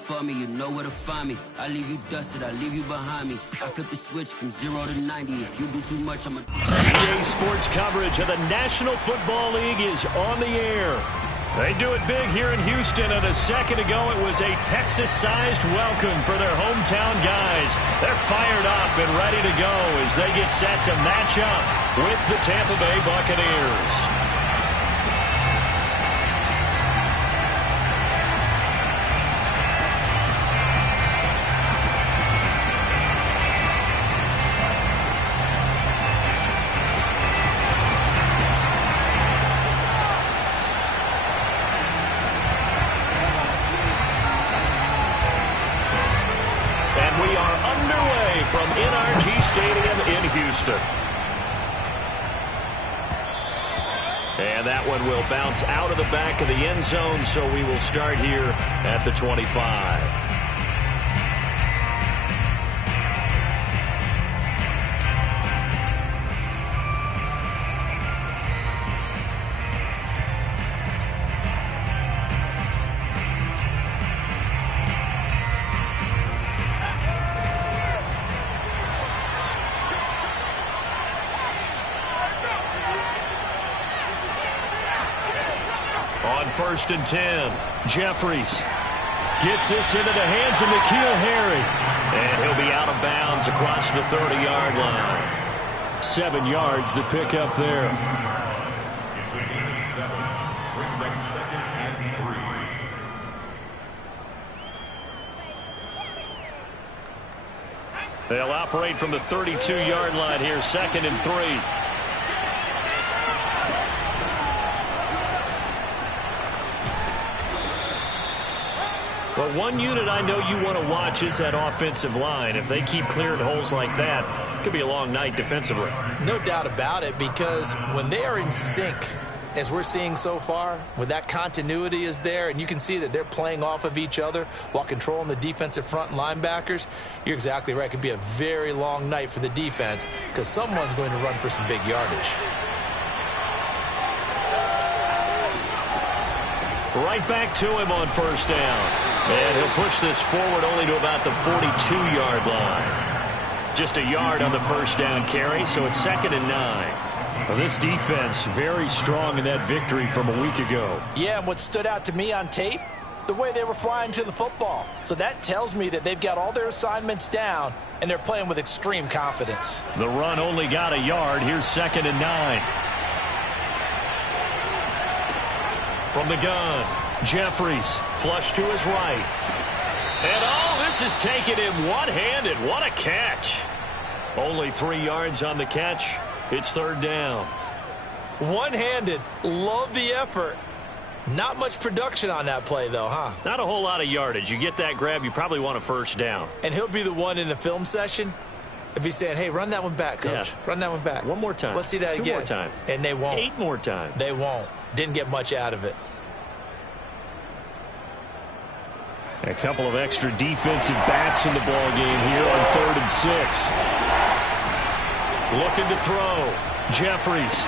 for me, you know where to find me. I leave you dusted, I leave you behind me. I flip the switch from 0 to 90. If you do too much, I'm a... EA Sports coverage of the National Football League is on the air. They do it big here in Houston, and a second ago it was a Texas-sized welcome for their hometown guys. They're fired up and ready to go as they get set to match up with the Tampa Bay Buccaneers. And that one will bounce out of the back of the end zone, so we will start here at the 25. First and 10. Jeffries gets this into the hands of N'Keal Harry. And he'll be out of bounds across the 30-yard line. 7 yards the pick up there. It's a gain of 7. Brings up 2nd and 3. They'll operate from the 32-yard line here. 2nd and 3. But one unit I know you want to watch is that offensive line. If they keep clearing holes like that, it could be a long night defensively. No doubt about it, because when they are in sync, as we're seeing so far, when that continuity is there and you can see that they're playing off of each other while controlling the defensive front linebackers, you're exactly right. It could be a very long night for the defense because someone's going to run for some big yardage. Right back to him on first down. And he'll push this forward only to about the 42-yard line. Just a yard on the first down carry, so it's 2nd and 9. Well, this defense very strong in that victory from a week ago. Yeah, and what stood out to me on tape, the way they were flying to the football. So that tells me that they've got all their assignments down, and they're playing with extreme confidence. The run only got a yard. Here's 2nd and 9. From the gun, Jeffries, flush to his right. And this is taken in one-handed. What a catch. Only 3 yards on the catch. It's 3rd down. One-handed. Love the effort. Not much production on that play, though, huh? Not a whole lot of yardage. You get that grab, you probably want a first down. And he'll be the one in the film session if he's saying, hey, run that one back, Coach. Yeah. Run that one back. One more time. Let's see that 2 again. more times. And they won't. 8 more times. They won't. Didn't get much out of it. A couple of extra defensive backs in the ball game here on 3rd and 6. Looking to throw. Jeffries.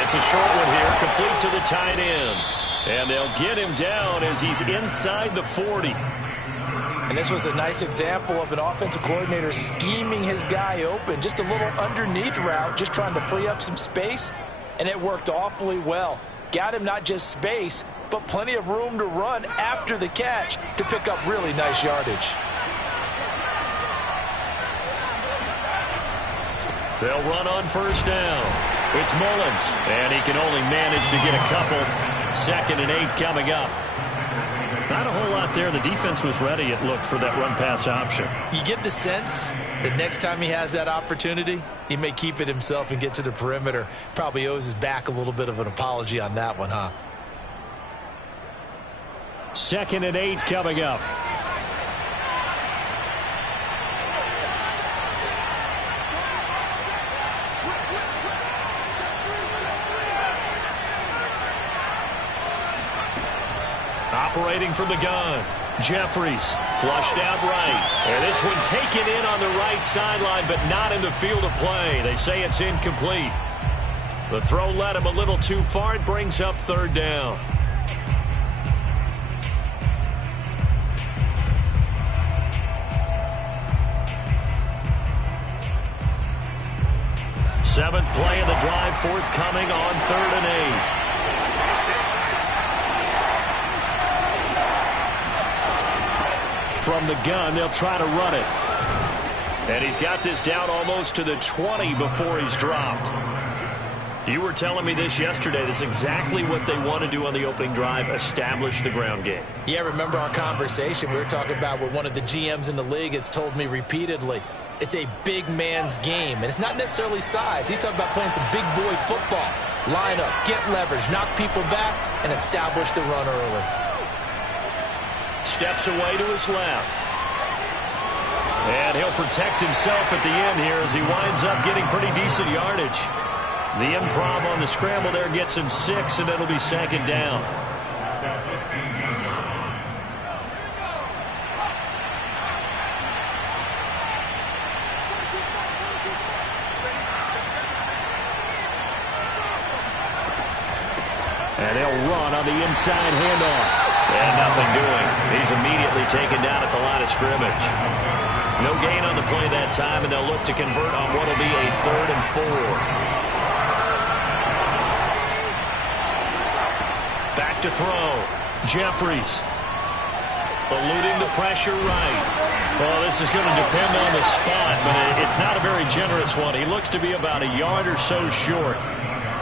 It's a short one here, complete to the tight end. And they'll get him down as he's inside the 40. And this was a nice example of an offensive coordinator scheming his guy open. Just a little underneath route, just trying to free up some space. And it worked awfully well. Got him not just space, but plenty of room to run after the catch to pick up really nice yardage. They'll run on first down. It's Mullins, and he can only manage to get a couple. 2nd and 8 coming up. Not a whole lot there. The defense was ready, it looked, for that run-pass option. You get the sense that next time he has that opportunity, he may keep it himself and get to the perimeter. Probably owes his back a little bit of an apology on that one, huh? 2nd and 8 coming up. Operating from the gun. Jeffries flushed out right. And this one taken in on the right sideline, but not in the field of play. They say it's incomplete. The throw led him a little too far. It brings up 3rd down. Seventh play of the drive forthcoming on 3rd and 8. From the gun, they'll try to run it. And he's got this down almost to the 20 before he's dropped. You were telling me this yesterday. This is exactly what they want to do on the opening drive, establish the ground game. Yeah, remember our conversation. We were talking about what one of the GMs in the league has told me repeatedly. It's a big man's game, and it's not necessarily size. He's talking about playing some big boy football. Line up, get leverage, knock people back, and establish the run early. Steps away to his left. And he'll protect himself at the end here as he winds up getting pretty decent yardage. The improv on the scramble there gets him 6, and it'll be 2nd down. And they'll run on the inside handoff. And nothing doing. He's immediately taken down at the line of scrimmage. No gain on the play that time, and they'll look to convert on what will be a 3rd and 4. Back to throw. Jeffries. Eluding the pressure right. Well, this is going to depend on the spot, but it's not a very generous one. He looks to be about a yard or so short.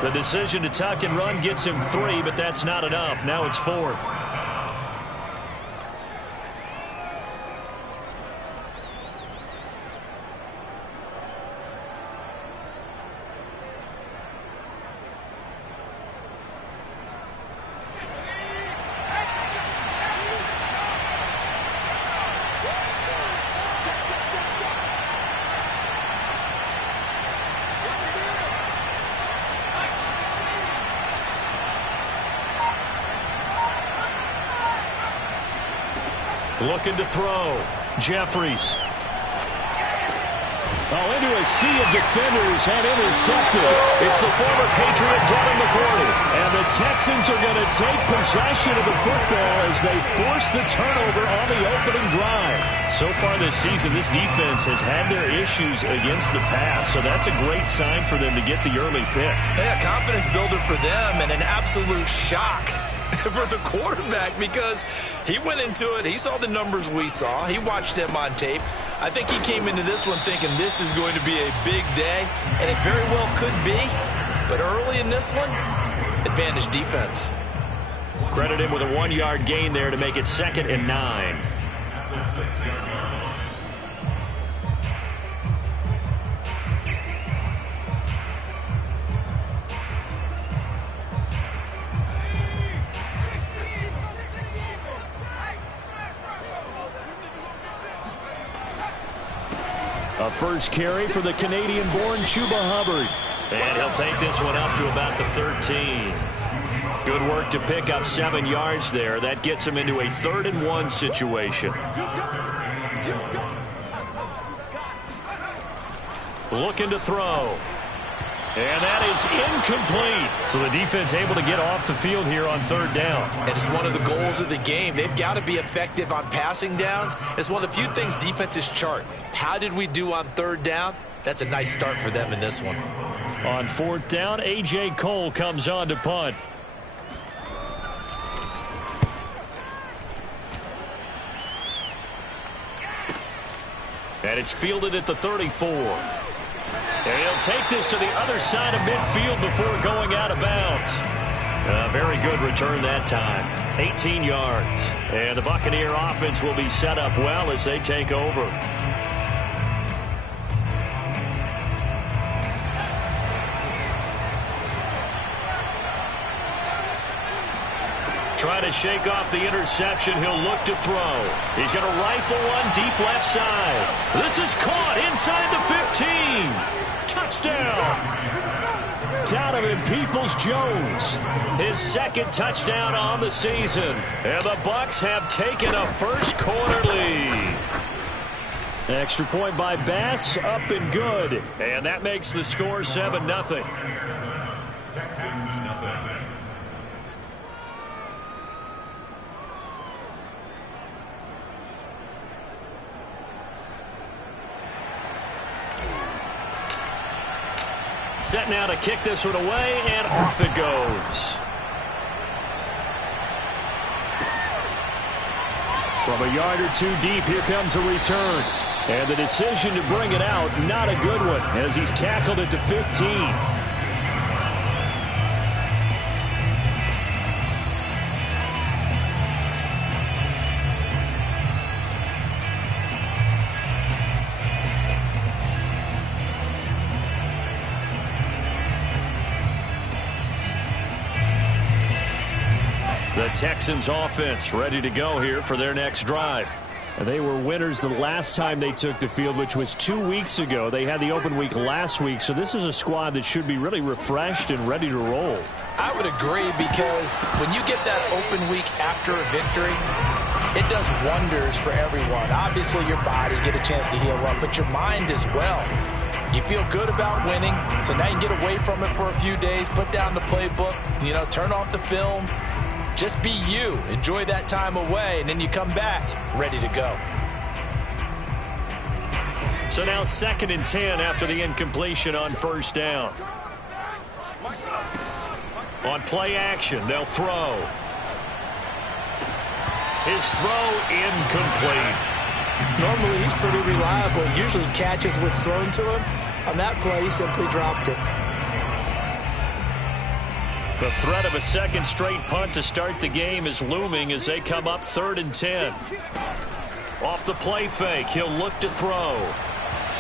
The decision to tuck and run gets him 3, but that's not enough. Now it's 4th. Looking to throw. Jeffries. Oh, into a sea of defenders and intercepted. It's the former Patriot Devin McCourty. And the Texans are going to take possession of the football as they force the turnover on the opening drive. So far this season, this defense has had their issues against the pass, so that's a great sign for them to get the early pick. Yeah, confidence builder for them and an absolute shock for the quarterback because he went into it. He saw the numbers we saw. He watched them on tape. I think he came into this one thinking this is going to be a big day, and it very well could be. But early in this one, advantage defense. Credit him with a 1-yard gain there to make it 2nd and 9. A first carry for the Canadian-born Chuba Hubbard. And he'll take this one up to about the 13. Good work to pick up 7 yards there. That gets him into a 3rd and 1 situation. Looking to throw. And that is incomplete. So the defense able to get off the field here on 3rd down. It is one of the goals of the game. They've got to be effective on passing downs. It's one of the few things defenses chart. How did we do on 3rd down? That's a nice start for them in this one. On 4th down, A.J. Cole comes on to punt. And it's fielded at the 34. And he'll take this to the other side of midfield before going out of bounds. A very good return that time. 18 yards. And the Buccaneer offense will be set up well as they take over. Trying to shake off the interception. He'll look to throw. He's going to rifle one deep left side. This is caught inside the 15. Touchdown. Donovan Peoples-Jones. His 2nd touchdown on the season. And the Bucs have taken a first-quarter lead. Extra point by Bass, up and good. And that makes the score 7-0. Texans nothing. set now to kick this one away, and off it goes. From a yard or two deep, here comes a return. And the decision to bring it out, not a good one, as he's tackled it to 15. The Texans offense ready to go here for their next drive. And they were winners the last time they took the field, which was 2 weeks ago. They had the open week last week, so this is a squad that should be really refreshed and ready to roll. I would agree, because when you get that open week after a victory, it does wonders for everyone. Obviously, your body, get a chance to heal up, but your mind as well. You feel good about winning, so now you can get away from it for a few days, put down the playbook, turn off the film. Just be you. Enjoy that time away, and then you come back ready to go. So now 2nd and 10 after the incompletion on first down. On play action, they'll throw. His throw incomplete. Normally, he's pretty reliable. Usually catches what's thrown to him. On that play, he simply dropped it. The threat of a second straight punt to start the game is looming as they come up 3rd and 10. Off the play fake, he'll look to throw.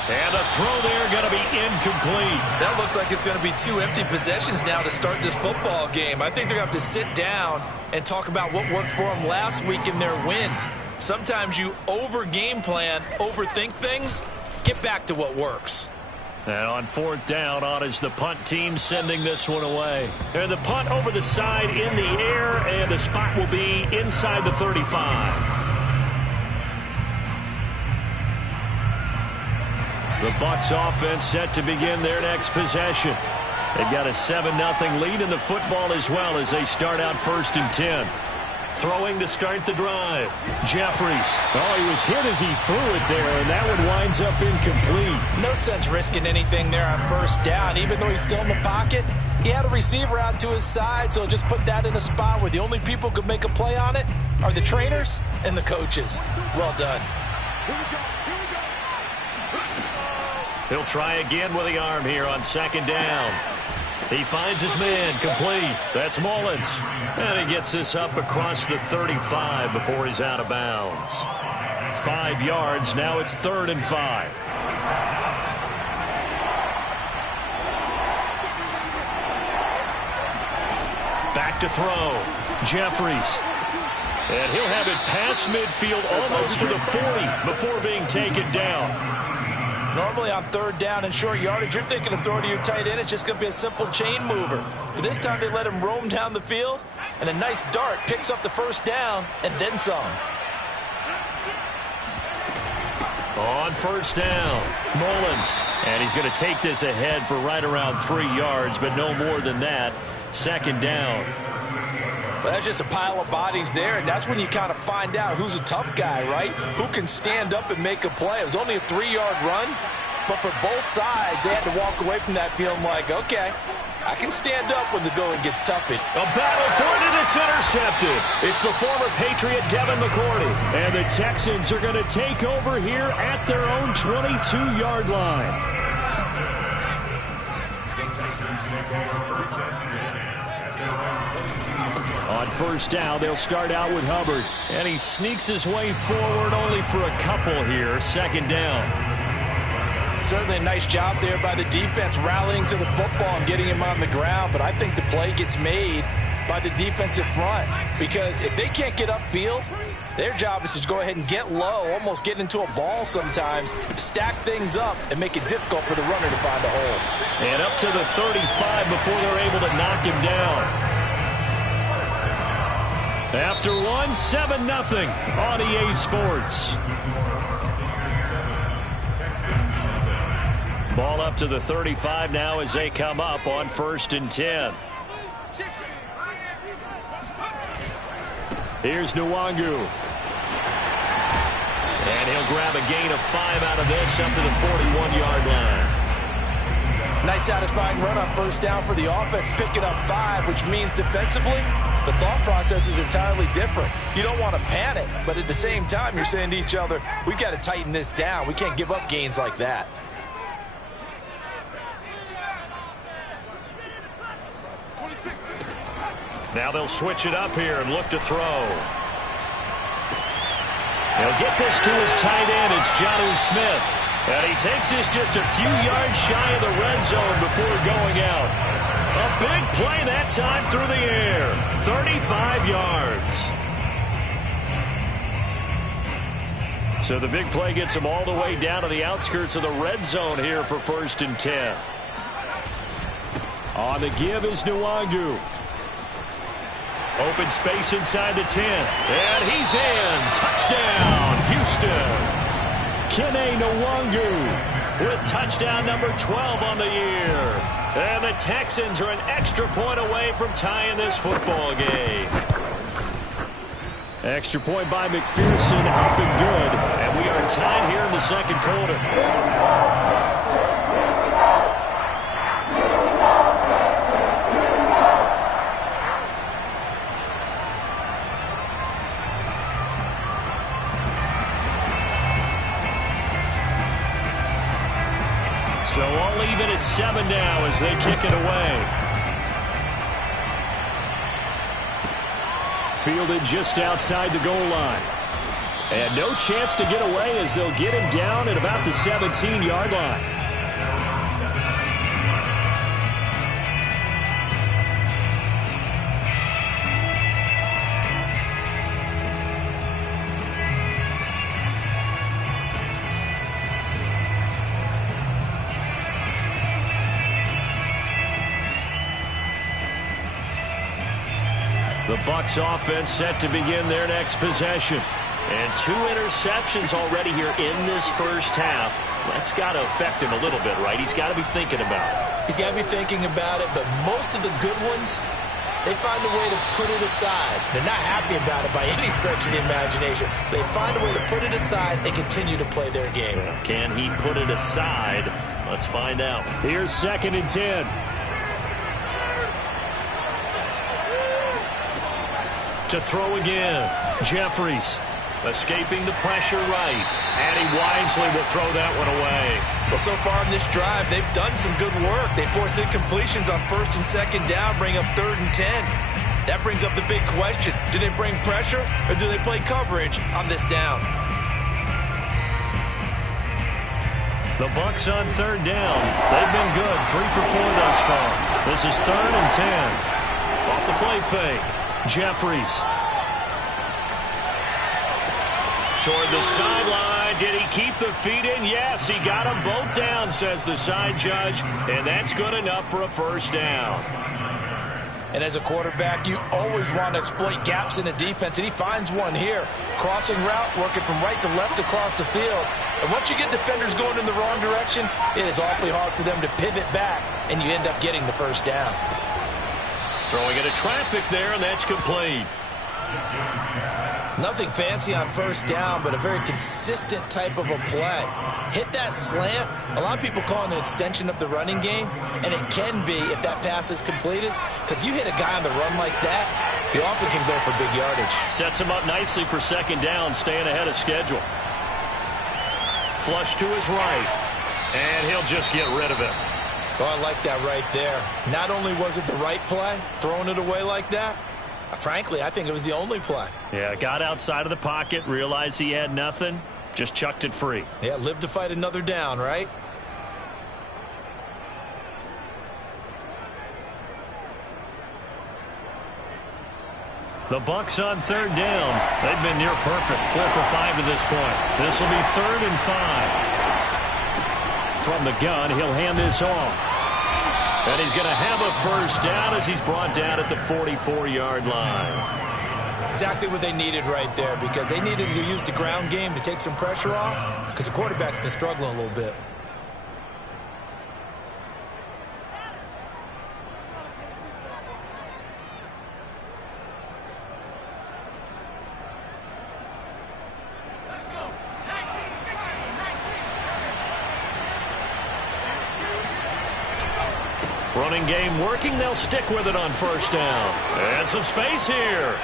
And a throw there going to be incomplete. That looks like it's going to be 2 empty possessions now to start this football game. I think they're going to have to sit down and talk about what worked for them last week in their win. Sometimes you over-game plan, overthink things, get back to what works. And on 4th down, on is the punt team sending this one away. And the punt over the side in the air, and the spot will be inside the 35. The Bucs offense set to begin their next possession. They've got a 7-0 lead in the football as well as they start out 1st and 10. Throwing to start the drive. Jeffries. Oh, he was hit as he threw it there, and that one winds up incomplete. No sense risking anything there on 1st down. Even though he's still in the pocket, he had a receiver out to his side, so just put that in a spot where the only people who could make a play on it are the trainers and the coaches. Well done. He'll try again with the arm here on 2nd down. He finds his man, complete. That's Mullins. And he gets this up across the 35 before he's out of bounds. 5 yards, now it's 3rd and 5. Back to throw. Jeffries. And he'll have it past midfield almost to the 40 before being taken down. Normally on 3rd down and short yardage, you're thinking of throwing to your tight end. It's just going to be a simple chain mover. But this time they let him roam down the field, and a nice dart picks up the 1st down and then some. On 1st down, Mullins. And he's going to take this ahead for right around 3 yards, but no more than that. 2nd down. Well, that's just a pile of bodies there, and that's when you kind of find out who's a tough guy, right? Who can stand up and make a play. It was only a 3-yard run, but for both sides, they had to walk away from that feeling like, okay, I can stand up when the going gets tough. A battle for it, and it's intercepted. It's the former Patriot Devin McCourty. And the Texans are going to take over here at their own 22-yard line. On 1st down, they'll start out with Hubbard. And he sneaks his way forward only for a couple here. 2nd down. Certainly a nice job there by the defense rallying to the football and getting him on the ground. But I think the play gets made by the defensive front. Because if they can't get upfield, their job is to go ahead and get low, almost get into a ball sometimes, stack things up, and make it difficult for the runner to find a hole. And up to the 35 before they're able to knock him down. After 7-0 on EA Sports. Ball up to the 35 now as they come up on 1st and 10. Here's Nwangu. And he'll grab a gain of 5 out of this up to the 41-yard line. Nice satisfying run on first down for the offense, picking up 5, which means defensively, the thought process is entirely different. You don't want to panic, but at the same time, you're saying to each other, we've got to tighten this down. We can't give up gains like that. Now they'll switch it up here and look to throw. He'll get this to his tight end. It's Jonnu Smith. And he takes this just a few yards shy of the red zone before going out. A big play that time through the air. 35 yards. So the big play gets him all the way down to the outskirts of the red zone here for 1st and 10. On the give is Nwangu. Open space inside the 10. And he's in. Touchdown, Houston. Kene Nwangu with touchdown number 12 on the year. And the Texans are an extra point away from tying this football game. Extra point by McPherson, up and good. And we are tied here in the second quarter. So all even at 7 now as they kick it away. Fielded just outside the goal line. And no chance to get away as they'll get him down at about the 17-yard line. The Bucs offense set to begin their next possession. And 2 interceptions already here in this first half. That's got to affect him a little bit, right? He's got to be thinking about it. He's got to be thinking about it, but most of the good ones, they find a way to put it aside. They're not happy about it by any stretch of the imagination. They find a way to put it aside and continue to play their game. Can he put it aside? Let's find out. Here's 2nd and 10. To throw again. Jeffries escaping the pressure right. And he wisely will throw that one away. Well, so far in this drive, they've done some good work. They force incompletions on 1st and 2nd down, bring up 3rd and 10. That brings up the big question. Do they bring pressure or do they play coverage on this down? The Bucs on 3rd down. They've been good. 3 for 4 thus far. This is 3rd and 10. Off the play fake. Jeffries. Toward the sideline. Did he keep the feet in? Yes, he got them both down, says the side judge. And that's good enough for a 1st down. And as a quarterback, you always want to exploit gaps in the defense, and he finds one here. Crossing route, working from right to left across the field. And once you get defenders going in the wrong direction, it is awfully hard for them to pivot back, and you end up getting the 1st down. Throwing into traffic there, and that's complete. Nothing fancy on 1st down, but a very consistent type of a play. Hit that slant. A lot of people call it an extension of the running game, and it can be if that pass is completed, because you hit a guy on the run like that, he often can go for big yardage. Sets him up nicely for 2nd down, staying ahead of schedule. Flush to his right, and he'll just get rid of it. Oh, I like that right there. Not only was it the right play, throwing it away like that, frankly, I think it was the only play. Yeah, got outside of the pocket, realized he had nothing, just chucked it free. Yeah, live to fight another down, right? The Bucs on 3rd down. They've been near perfect, 4 for 5 to this point. This will be 3rd and 5. From the gun, he'll hand this off. And he's going to have a 1st down as he's brought down at the 44-yard line. Exactly what they needed right there, because they needed to use the ground game to take some pressure off, because the quarterback's been struggling a little bit. Running game working. They'll stick with it on first down. And some space here.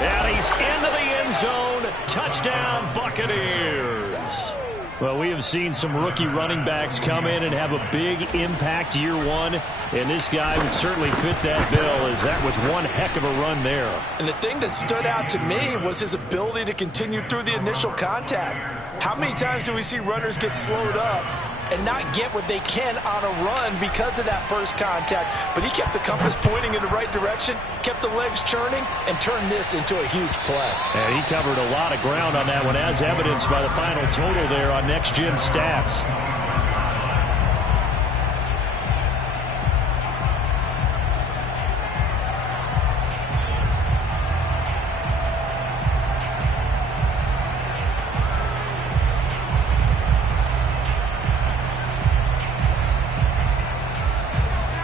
And he's into the end zone. Touchdown, Buccaneers. Well, we have seen some rookie running backs come in and have a big impact year one, and this guy would certainly fit that bill, as that was one heck of a run there. And the thing that stood out to me was his ability to continue through the initial contact. How many times do we see runners get slowed up and not get what they can on a run because of that first contact? But he kept the compass pointing in the right direction, kept the legs churning, and turned this into a huge play. And he covered a lot of ground on that one, as evidenced by the final total there on Next Gen Stats.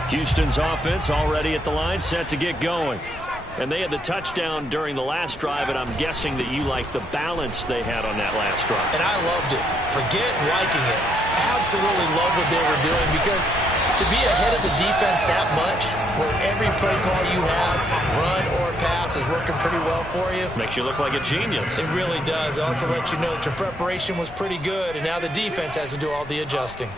Houston's offense already at the line, set to get going. And they had the touchdown during the last drive, and I'm guessing that you like the balance they had on that last drive. And I loved it. Forget liking it. Absolutely love what they were doing, because to be ahead of the defense that much, where every play call you have, run or pass, is working pretty well for you. Makes you look like a genius. It really does. It also lets you know that your preparation was pretty good, and now the defense has to do all the adjusting.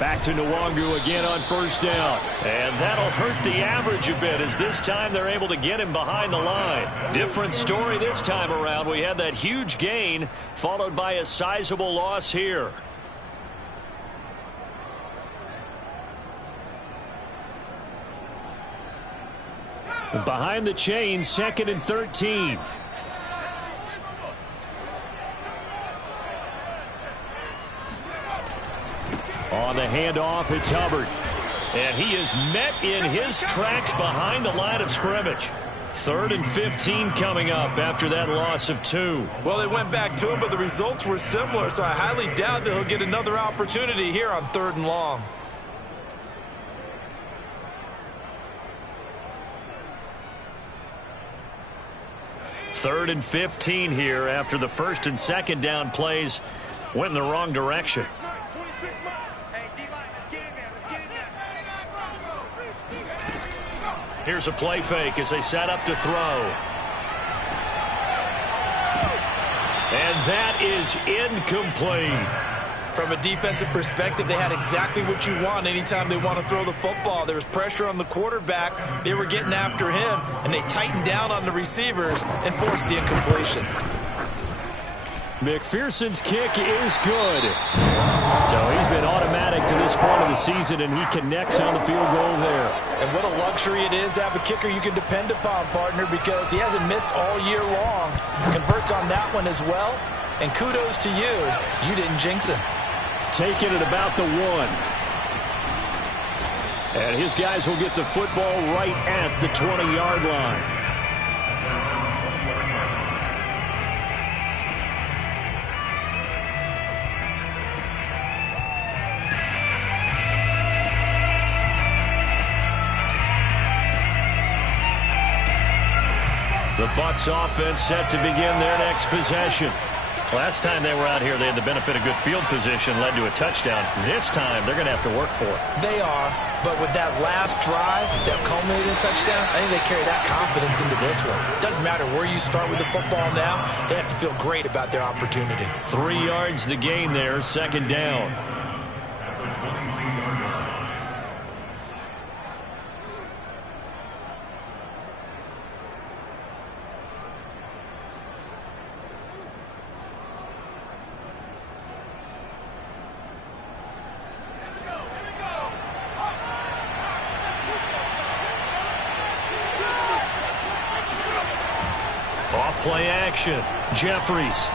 Back to Nwangu again on first down. And that'll hurt the average a bit, as this time they're able to get him behind the line. Different story this time around. We had that huge gain followed by a sizable loss here. Behind the chains, 2nd and 13. On the handoff, it's Hubbard. And he is met in his tracks behind the line of scrimmage. 3rd and 15 coming up after that loss of 2. Well, they went back to him, but the results were similar, so I highly doubt that he'll get another opportunity here on 3rd and long. Third and 15 here after the 1st and 2nd down plays went in the wrong direction. Here's a play fake as they set up to throw. And that is incomplete. From a defensive perspective, they had exactly what you want anytime they want to throw the football. There was pressure on the quarterback. They were getting after him, and they tightened down on the receivers and forced the incompletion. McPherson's kick is good. So he's been automatic to this point of the season, and he connects on the field goal there. And what a luxury it is to have a kicker you can depend upon, partner, because he hasn't missed all year long. Converts on that one as well. And kudos to you. You didn't jinx him. Taking it about the 1. And his guys will get the football right at the 20-yard line. The Bucs offense set to begin their next possession. Last time they were out here, they had the benefit of good field position, led to a touchdown. This time, they're going to have to work for it. They are, but with that last drive that culminated in a touchdown, I think they carry that confidence into this one. Doesn't matter where you start with the football now, they have to feel great about their opportunity. 3 yards the gain there, 2nd down. Play action. Jeffries.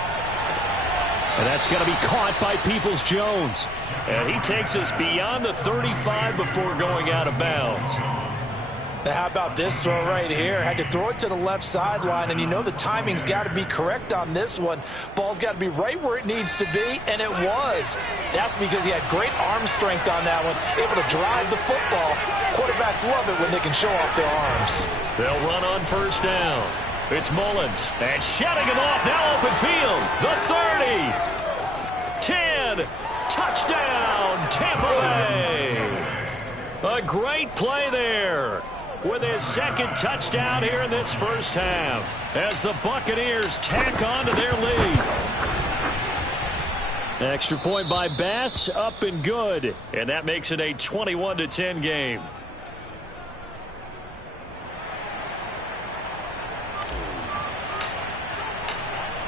And that's going to be caught by Peoples-Jones. And he takes us beyond the 35 before going out of bounds. Now, how about this throw right here? Had to throw it to the left sideline, and you know the timing's got to be correct on this one. Ball's got to be right where it needs to be, and it was. That's because he had great arm strength on that one, able to drive the football. Quarterbacks love it when they can show off their arms. They'll run on first down. It's Mullins. And shutting him off. Now open field. The 30. 10. Touchdown, Tampa Bay. A great play there with his second touchdown here in this first half as the Buccaneers tack on to their lead. Extra point by Bass, up and good. And that makes it a 21-10 game.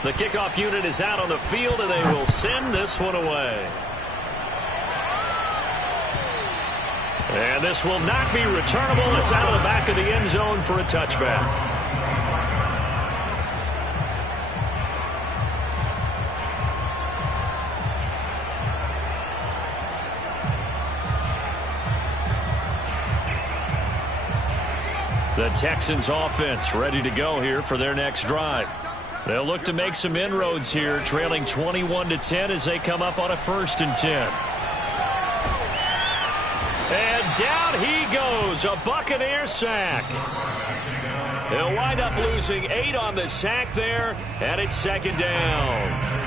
The kickoff unit is out on the field, and they will send this one away. And this will not be returnable. It's out of the back of the end zone for a touchback. The Texans offense ready to go here for their next drive. They'll look to make some inroads here, trailing 21-10 as they come up on a 1st and 10. And down he goes, a Buccaneer sack. They'll wind up losing 8 on the sack there, and it's 2nd down.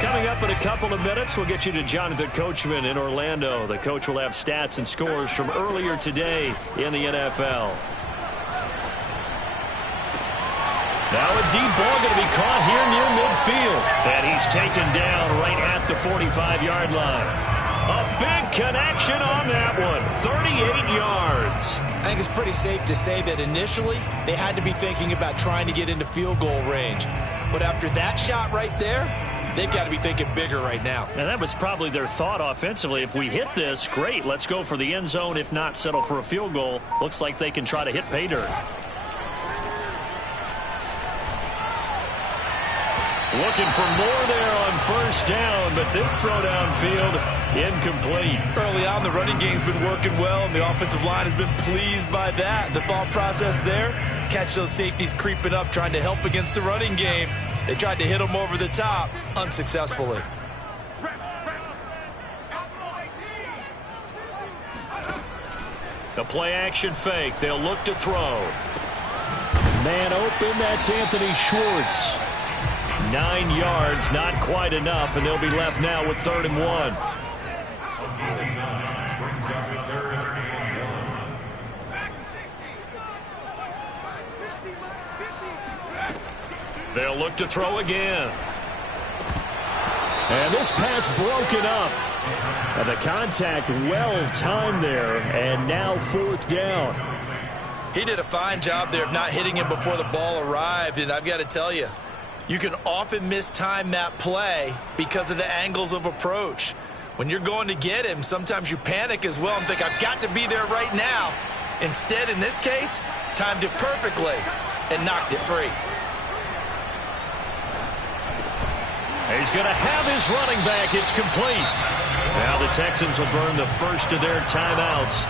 Coming up in a couple of minutes, we'll get you to Jonathan Coachman in Orlando. The coach will have stats and scores from earlier today in the NFL. Now a deep ball going to be caught here near midfield. And he's taken down right at the 45-yard line. A big connection on that one. 38 yards. I think it's pretty safe to say that initially they had to be thinking about trying to get into field goal range. But after that shot right there, they've got to be thinking bigger right now. And that was probably their thought offensively. If we hit this, great. Let's go for the end zone. If not, settle for a field goal. Looks like they can try to hit pay dirt. Looking for more there on 1st down, but this throw downfield incomplete. Early on, the running game's been working well, and the offensive line has been pleased by that. The thought process there, catch those safeties creeping up, trying to help against the running game. They tried to hit them over the top, unsuccessfully. The play-action fake. They'll look to throw. Man open, that's Anthony Schwartz. 9 yards, not quite enough, and they'll be left now with 3rd and 1. They'll look to throw again. And this pass broken up. And the contact well timed there, and now 4th down. He did a fine job there of not hitting him before the ball arrived, and I've got to tell you, you can often mistime that play because of the angles of approach. When you're going to get him, sometimes you panic as well and think, I've got to be there right now. Instead, in this case, timed it perfectly and knocked it free. He's going to have his running back. It's complete. Now the Texans will burn the first of their timeouts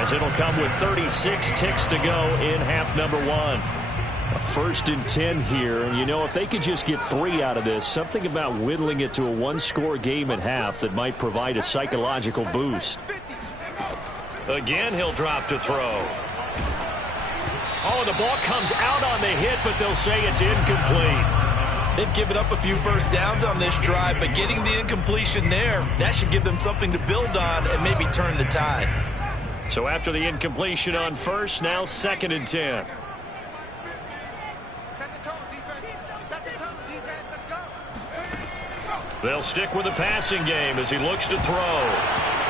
as it'll come with 36 ticks to go in half number 1. A 1st and 10 here, and you know, if they could just get 3 out of this, something about whittling it to a 1-score game at half that might provide a psychological boost. Again, he'll drop to throw. Oh, the ball comes out on the hit, but they'll say it's incomplete. They've given up a few first downs on this drive, but getting the incompletion there, that should give them something to build on and maybe turn the tide. So after the incompletion on 1st, now 2nd and 10. They'll stick with the passing game as he looks to throw.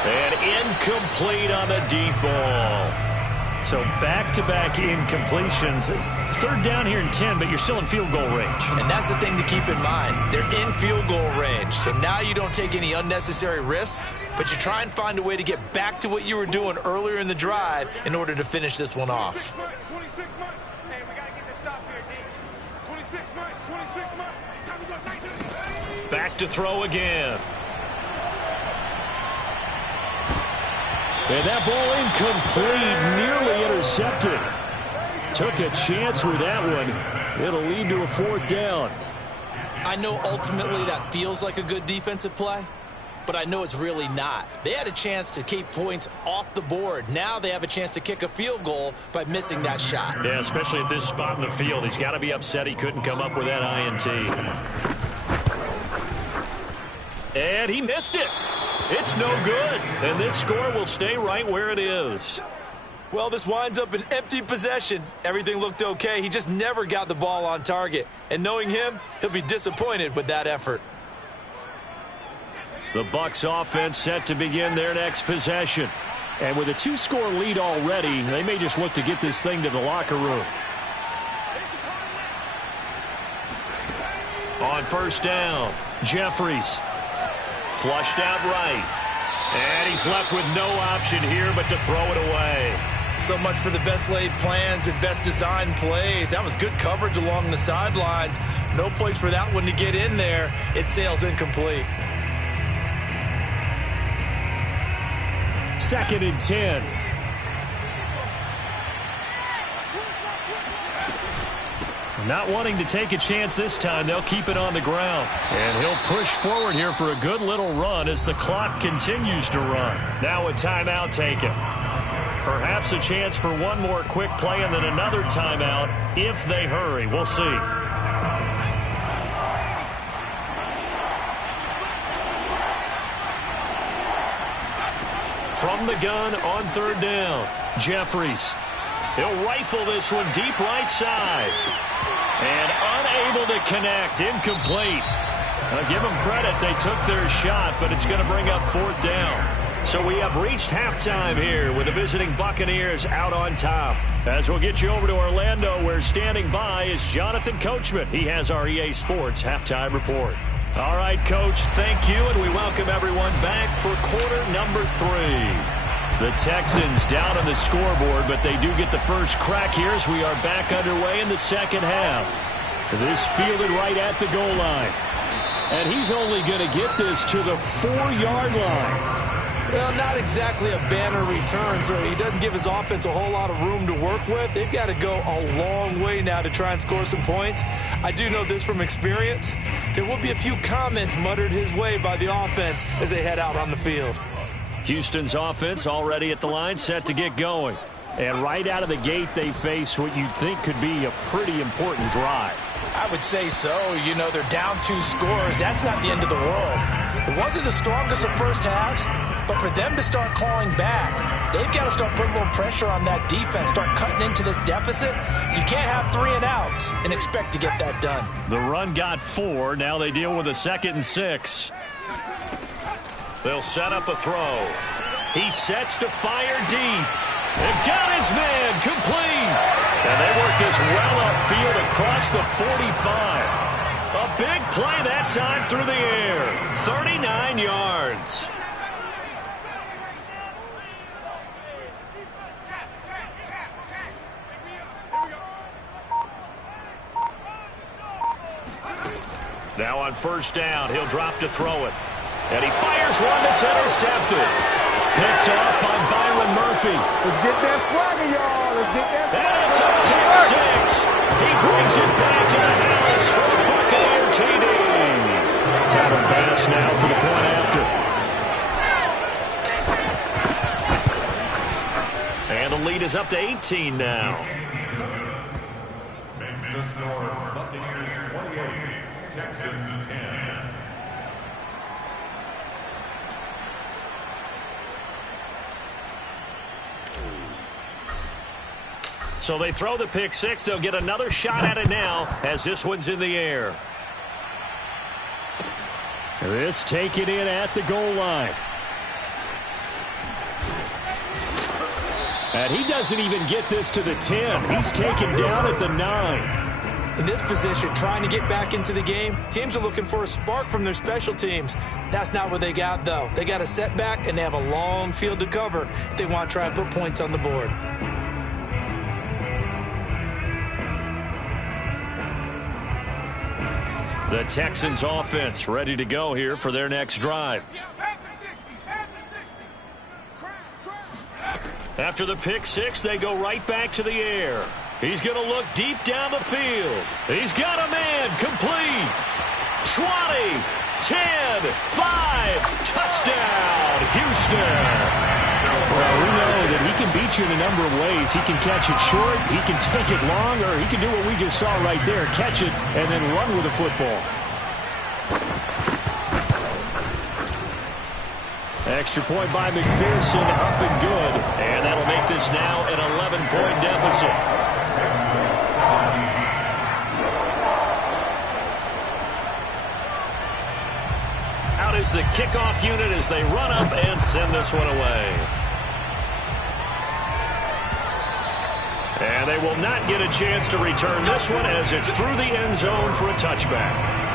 And incomplete on the deep ball. So back-to-back incompletions. 3rd down here and 10, but you're still in field goal range. And that's the thing to keep in mind. They're in field goal range. So now you don't take any unnecessary risks, but you try and find a way to get back to what you were doing earlier in the drive in order to finish this one off. Back to throw again. And that ball incomplete, nearly intercepted. took a chance with that one. It'll lead to a 4th down. I know ultimately that feels like a good defensive play, but I know it's really not. They had a chance to keep points off the board. Now they have a chance to kick a field goal by missing that shot. Yeah, especially at this spot in the field. He's got to be upset he couldn't come up with that INT. And he missed it. It's no good. And this score will stay right where it is. Well, this winds up an empty possession. Everything looked okay. He just never got the ball on target. And knowing him, he'll be disappointed with that effort. The Bucs offense set to begin their next possession. And with a 2-score lead already, they may just look to get this thing to the locker room. On 1st down, Jeffries. Flushed out right. And he's left with no option here but to throw it away. So much for the best laid plans and best designed plays. That was good coverage along the sidelines. No place for that one to get in there. It sails incomplete. 2nd and 10. Not wanting to take a chance this time, they'll keep it on the ground. And he'll push forward here for a good little run as the clock continues to run. Now a timeout taken. Perhaps a chance for one more quick play and then another timeout if they hurry. We'll see. From the gun on 3rd down, Jeffries. He'll rifle this one deep right side. And unable to connect. Incomplete. I'll give them credit. They took their shot, but it's going to bring up 4th down. So we have reached halftime here with the visiting Buccaneers out on top. As we'll get you over to Orlando, where standing by is Jonathan Coachman. He has our EA Sports halftime report. All right, Coach, thank you, and we welcome everyone back for quarter number 3. The Texans down on the scoreboard, but they do get the first crack here as we are back underway in the 2nd half. This fielded right at the goal line. And he's only going to get this to the 4-yard line. Well, not exactly a banner return, so he doesn't give his offense a whole lot of room to work with. They've got to go a long way now to try and score some points. I do know this from experience. There will be a few comments muttered his way by the offense as they head out on the field. Houston's offense already at the line, set to get going. And right out of the gate, they face what you'd think could be a pretty important drive. I would say so. You know, they're down 2 scores. That's not the end of the world. It wasn't the strongest of first halves, but for them to start clawing back, they've got to start putting a little pressure on that defense, start cutting into this deficit. You can't have 3 and outs and expect to get that done. The run got 4. Now they deal with a 2nd and 6. They'll set up a throw. He sets to fire deep. They've got his man complete. And they work this well upfield across the 45. A big play that time through the air. 39 yards. Now on 1st down, he'll drop to throw it. And he fires one that's intercepted. Picked off by Byron Murphy. Let's get that swagger, y'all. Let's get that swagger. And it's a pick 6. He brings it back to the house for a Buccaneer TD. Tyler Bass now for the point after. And the lead is up to 18 now. Makes the score Buccaneers 28, Texans 10. So they throw the pick 6. They'll get another shot at it now as this one's in the air. This taken in at the goal line. And he doesn't even get this to the 10. He's taken down at the 9. In this position, trying to get back into the game, teams are looking for a spark from their special teams. That's not what they got, though. They got a setback, and they have a long field to cover if they want to try and put points on the board. The Texans offense ready to go here for their next drive. After the pick 6, they go right back to the air. He's going to look deep down the field. He's got a man. Complete. 20, 10, 5. Touchdown, Houston. Well, we know that he can beat you in a number of ways. He can catch it short, he can take it long, or he can do what we just saw right there, catch it and then run with the football. Extra point by McPherson, up and good. And that'll make this now an 11-point deficit. Out is the kickoff unit as they run up and send this one away. And they will not get a chance to return this one as it's through the end zone for a touchback.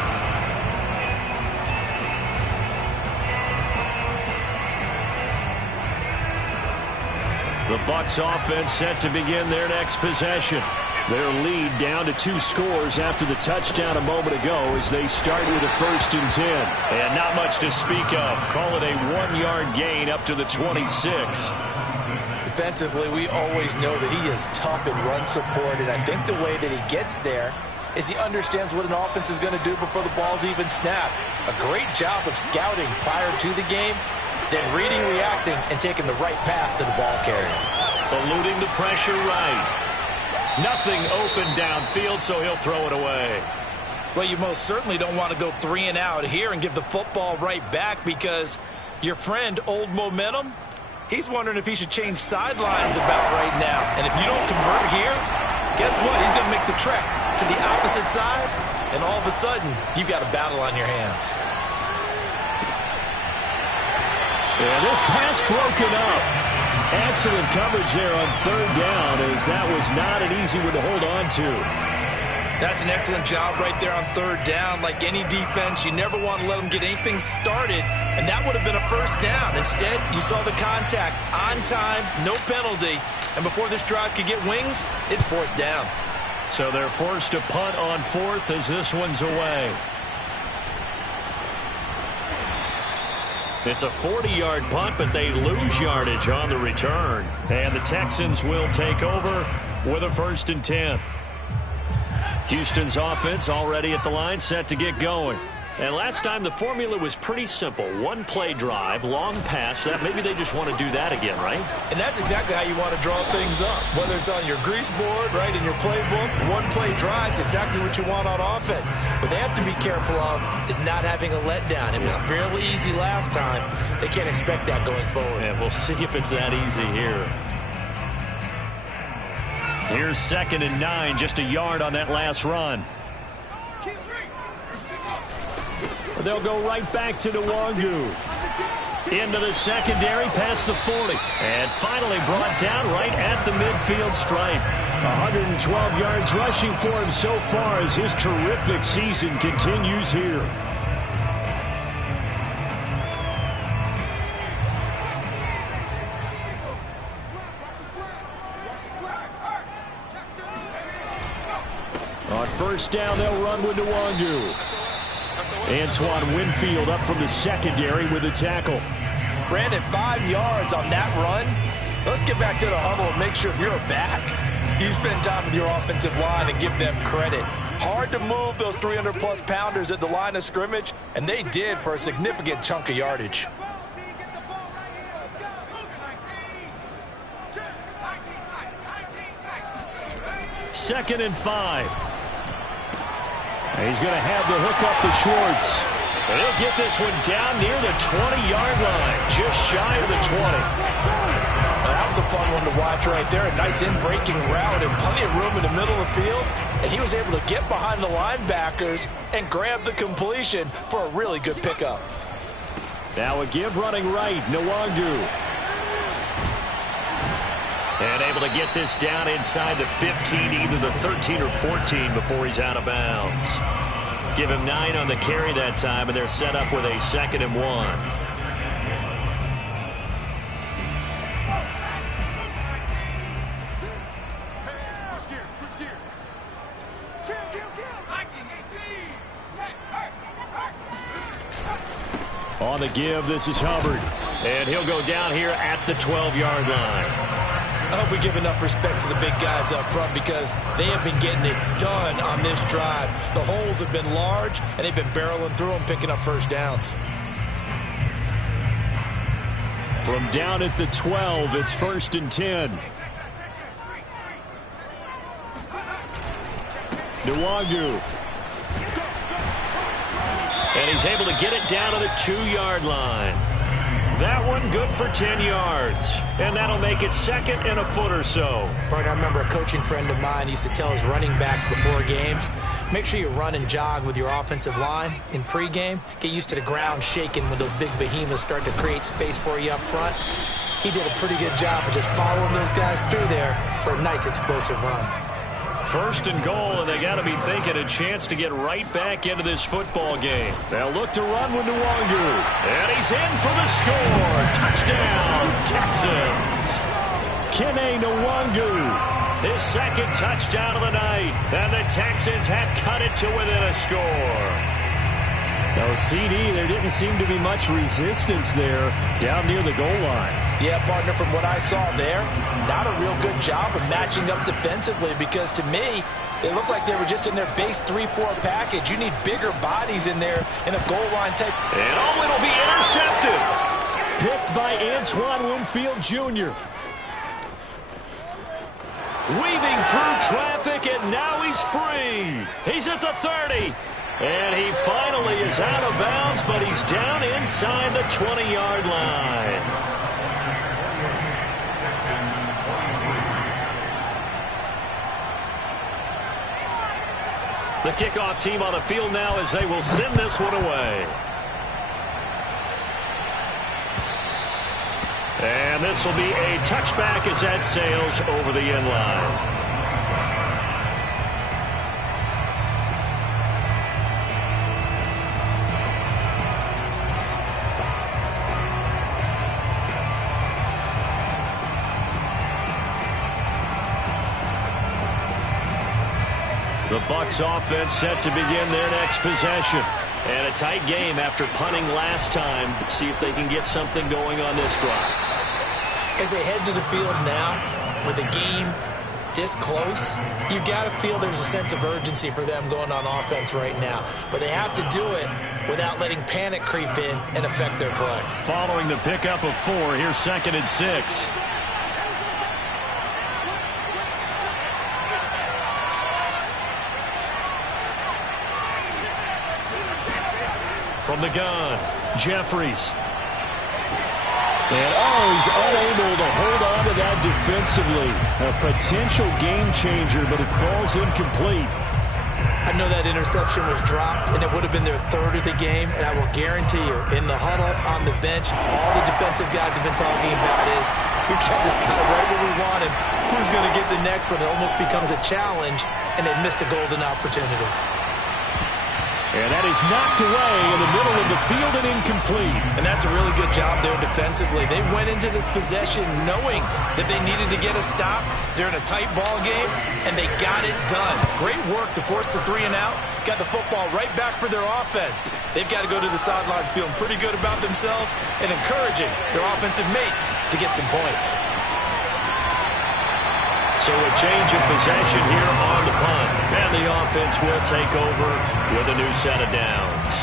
The Bucs offense set to begin their next possession. Their lead down to 2 scores after the touchdown a moment ago as they start with a 1st and 10. And not much to speak of. Call it a 1-yard gain up to the 26. Defensively, we always know that he is tough in run support, and I think the way that he gets there is he understands what an offense is going to do before the ball's even snapped. A great job of scouting prior to the game, then reading, reacting, and taking the right path to the ball carrier. Eluding the pressure right. Nothing open downfield, so he'll throw it away. Well, you most certainly don't want to go 3 and out here and give the football right back because your friend, Old Momentum, he's wondering if he should change sidelines about right now. And if you don't convert here, guess what? He's going to make the trek to the opposite side, and all of a sudden, you've got a battle on your hands. And this pass broken up. Excellent coverage there on 3rd down as that was not an easy one to hold on to. That's an excellent job right there on 3rd down. Like any defense, you never want to let them get anything started, and that would have been a 1st down. Instead, you saw the contact on time, no penalty, and before this drive could get wings, it's 4th down. So they're forced to punt on 4th as this one's away. It's a 40-yard punt, but they lose yardage on the return. And the Texans will take over with a 1st and 10. Houston's offense already at the line, set to get going. And last time the formula was pretty simple. 1-play drive, long pass. That maybe they just want to do that again, right? And that's exactly how you want to draw things up. Whether it's on your grease board, right, in your playbook, 1-play drive is exactly what you want on offense. What they have to be careful of is not having a letdown. It was fairly easy last time. They can't expect that going forward. Yeah, we'll see if it's that easy here. Here's 2nd and 9, just a yard on that last run. They'll go right back to Nwangu. Into the secondary, past the 40. And finally brought down right at the midfield stripe. 112 yards rushing for him so far as his terrific season continues here. On 1st down, they'll run with Nwangu. Antoine Winfield up from the secondary with a tackle. Brandon, 5 yards on that run. Let's get back to the huddle and make sure if you're a back, you spend time with your offensive line and give them credit. Hard to move those 300-plus pounders at the line of scrimmage, and they did for a significant chunk of yardage. Second and 5. He's going to have the hook up to Schwartz. And he'll get this one down near the 20-yard line, just shy of the 20. Well, that was a fun one to watch right there. A nice in-breaking route and plenty of room in the middle of the field. And he was able to get behind the linebackers and grab the completion for a really good pickup. Now a give running right, Nwangu. And able to get this down inside the 15, either the 13 or 14 before he's out of bounds. Give him 9 on the carry that time, and they're set up with a 2nd and 1. On the give, this is Hubbard. And he'll go down here at the 12-yard line. I hope we give enough respect to the big guys up front because they have been getting it done on this drive. The holes have been large, and they've been barreling through them, picking up first downs. From down at the 12, it's 1st and 10. Nwangu. And he's able to get it down to the 2-yard line. That one good for 10 yards. And that'll make it 2nd and a foot or so. Partner, I remember a coaching friend of mine used to tell his running backs before games, make sure you run and jog with your offensive line in pregame. Get used to the ground shaking when those big behemoths start to create space for you up front. He did a pretty good job of just following those guys through there for a nice explosive run. 1st and goal, and they got to be thinking a chance to get right back into this football game. They'll look to run with Nwangu. And he's in for the score. Touchdown, Texans. Kene Nwangu. His 2nd touchdown of the night. And the Texans have cut it to within a score. No, CD, there didn't seem to be much resistance there down near the goal line. Yeah, partner, from what I saw there, not a real good job of matching up defensively because to me, they looked like they were just in their base 3-4 package. You need bigger bodies in there in a goal line type. And it'll be intercepted. Picked by Antoine Winfield Jr. Weaving through traffic, and now he's free. He's at the 30. And he finally is out of bounds, but he's down inside the 20-yard line. The kickoff team on the field now as they will send this one away. And this will be a touchback as that sails over the end line. The Bucs offense set to begin their next possession. And a tight game after punting last time. See if they can get something going on this drive. As they head to the field now, with the game this close, you've got to feel there's a sense of urgency for them going on offense right now. But they have to do it without letting panic creep in and affect their play. Following the pickup of 4, here's 2nd and 6. From the gun, Jeffries. And he's unable to hold on to that defensively. A potential game changer, but it falls incomplete. I know that interception was dropped, and it would have been their 3rd of the game, and I will guarantee you, in the huddle, on the bench, all the defensive guys have been talking about is, we've got this guy right where we want him. Who's going to get the next one? It almost becomes a challenge, and they missed a golden opportunity. And that is knocked away in the middle of the field and incomplete. And that's a really good job there defensively. They went into this possession knowing that they needed to get a stop. They're in a tight ball game, and they got it done. Great work to force the 3 and out. Got the football right back for their offense. They've got to go to the sidelines feeling pretty good about themselves and encouraging their offensive mates to get some points. So a change of possession here on the punt. And the offense will take over with a new set of downs.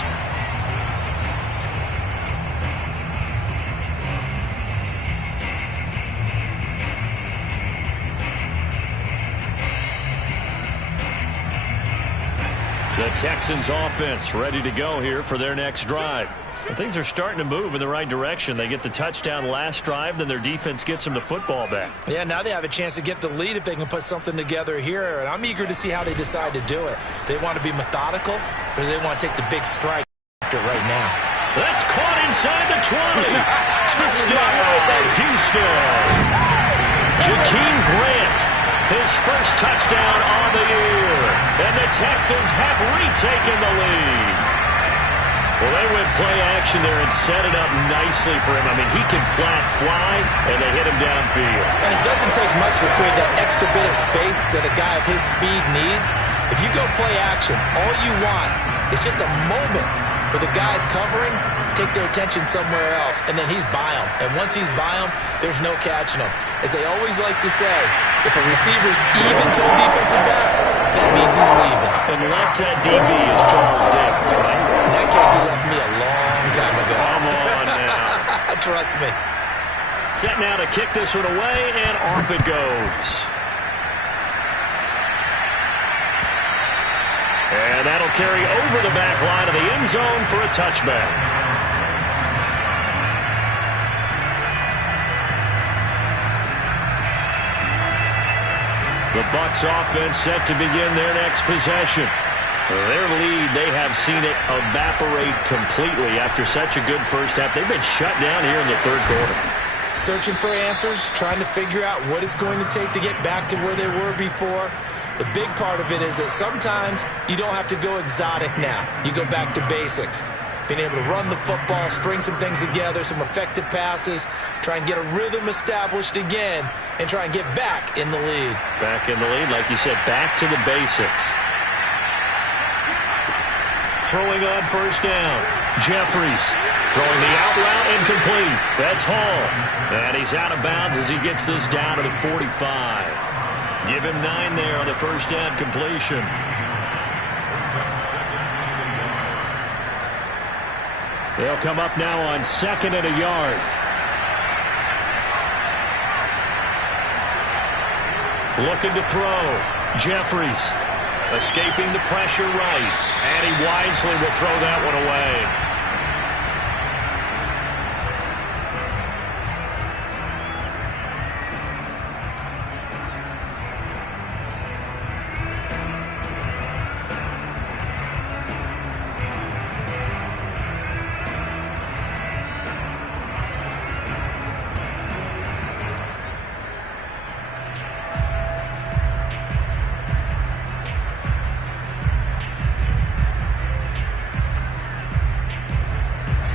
The Texans offense ready to go here for their next drive. And things are starting to move in the right direction. They get the touchdown last drive, then their defense gets them the football back. Yeah, now they have a chance to get the lead if they can put something together here. And I'm eager to see how they decide to do it. They want to be methodical, or do they want to take the big strike after right now? That's caught inside the 20. Touchdown, Houston. Jakeem Grant, his first touchdown on the year. And the Texans have retaken the lead. Well, they went play action there and set it up nicely for him. I mean, he can flat fly, and they hit him downfield. And it doesn't take much to create that extra bit of space that a guy of his speed needs. If you go play action, all you want is just a moment where the guy's covering, take their attention somewhere else, and then he's by them. And once he's by them, there's no catching him. As they always like to say, if a receiver's even to a defensive back, that means he's leaving. Unless that DB is Charles Davis, right? In that case, he left me a long time ago. Come on now. Trust me. Set now to kick this one away, and off it goes. And that'll carry over the back line of the end zone for a touchback. The Bucs offense set to begin their next possession. Their lead, they have seen it evaporate completely after such a good first half. They've been shut down here in the third quarter. Searching for answers, trying to figure out what it's going to take to get back to where they were before. The big part of it is that sometimes you don't have to go exotic now. You go back to basics. Being able to run the football, string some things together, some effective passes, try and get a rhythm established again, and try and get back in the lead. Back in the lead, like you said, back to the basics. Throwing on first down. Jeffries throwing the out route incomplete. That's Hall. And he's out of bounds as he gets this down to the 45. Give him 9 there on the first down completion. They'll come up now on 2nd and a yard. Looking to throw. Jeffries escaping the pressure right. And he wisely will throw that one away.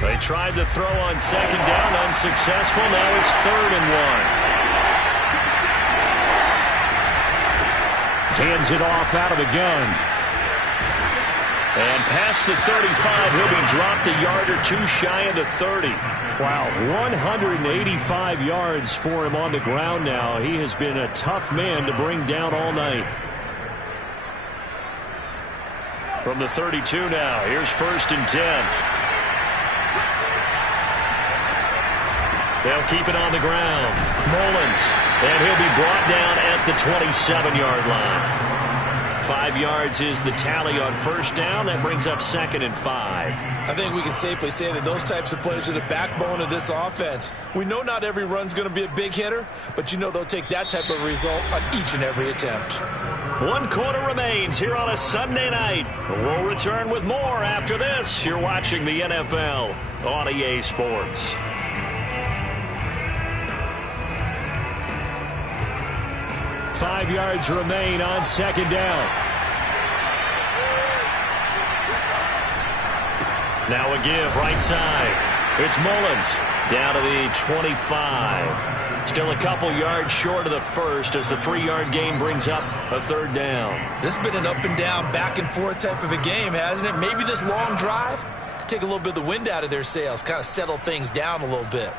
They tried to throw on 2nd down, unsuccessful. Now it's 3rd and 1. Hands it off out of the gun. And past the 35, he'll be dropped a yard or two shy of the 30. Wow, 185 yards for him on the ground now. He has been a tough man to bring down all night. From the 32 now, here's 1st and 10. They'll keep it on the ground. Mullins, and he'll be brought down at the 27-yard line. 5 yards is the tally on first down. That brings up 2nd and 5. I think we can safely say that those types of players are the backbone of this offense. We know not every run's going to be a big hitter, but you know they'll take that type of result on each and every attempt. 1 quarter remains here on a Sunday night. We'll return with more after this. You're watching the NFL on EA Sports. 5 yards remain on 2nd down. Now a give right side. It's Mullins down to the 25. Still a couple yards short of the first as the 3-yard gain brings up a 3rd down. This has been an up and down, back and forth type of a game, hasn't it? Maybe this long drive could take a little bit of the wind out of their sails, kind of settle things down a little bit.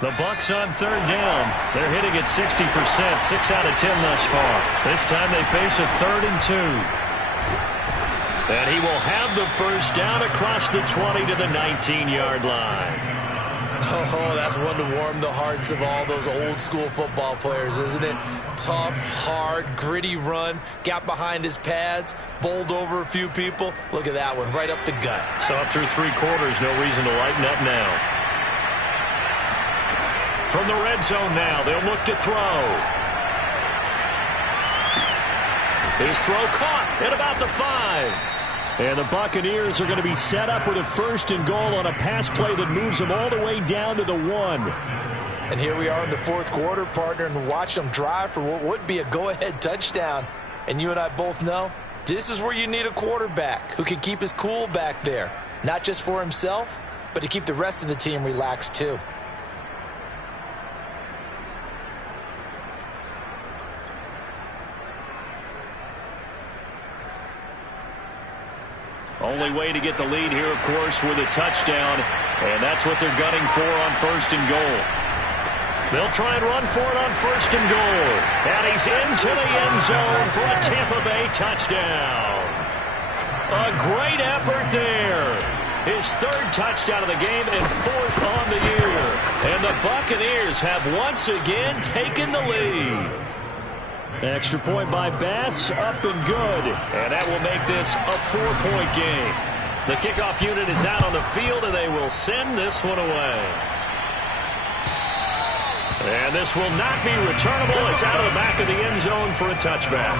The Bucs on 3rd down. They're hitting at 60%, 6 out of 10 thus far. This time they face a 3rd and 2. And he will have the first down across the 20 to the 19-yard line. Oh, that's one to warm the hearts of all those old school football players, isn't it? Tough, hard, gritty run, got behind his pads, bowled over a few people. Look at that one, right up the gut. Saw it through 3 quarters, no reason to lighten up now. From the red zone now, they'll look to throw. His throw caught at about the 5. And the Buccaneers are going to be set up with a 1st and goal on a pass play that moves them all the way down to the 1. And here we are in the 4th quarter, partner, and watch them drive for what would be a go-ahead touchdown. And you and I both know this is where you need a quarterback who can keep his cool back there. Not just for himself, but to keep the rest of the team relaxed too. Only way to get the lead here, of course, with a touchdown, and that's what they're gunning for on 1st and goal. They'll try and run for it on 1st and goal. And he's into the end zone for a Tampa Bay touchdown. A great effort there. His 3rd touchdown of the game and 4th on the year. And the Buccaneers have once again taken the lead. Extra point by Bass, up and good. And that will make this a 4-point game. The kickoff unit is out on the field, and they will send this one away. And this will not be returnable. It's out of the back of the end zone for a touchback.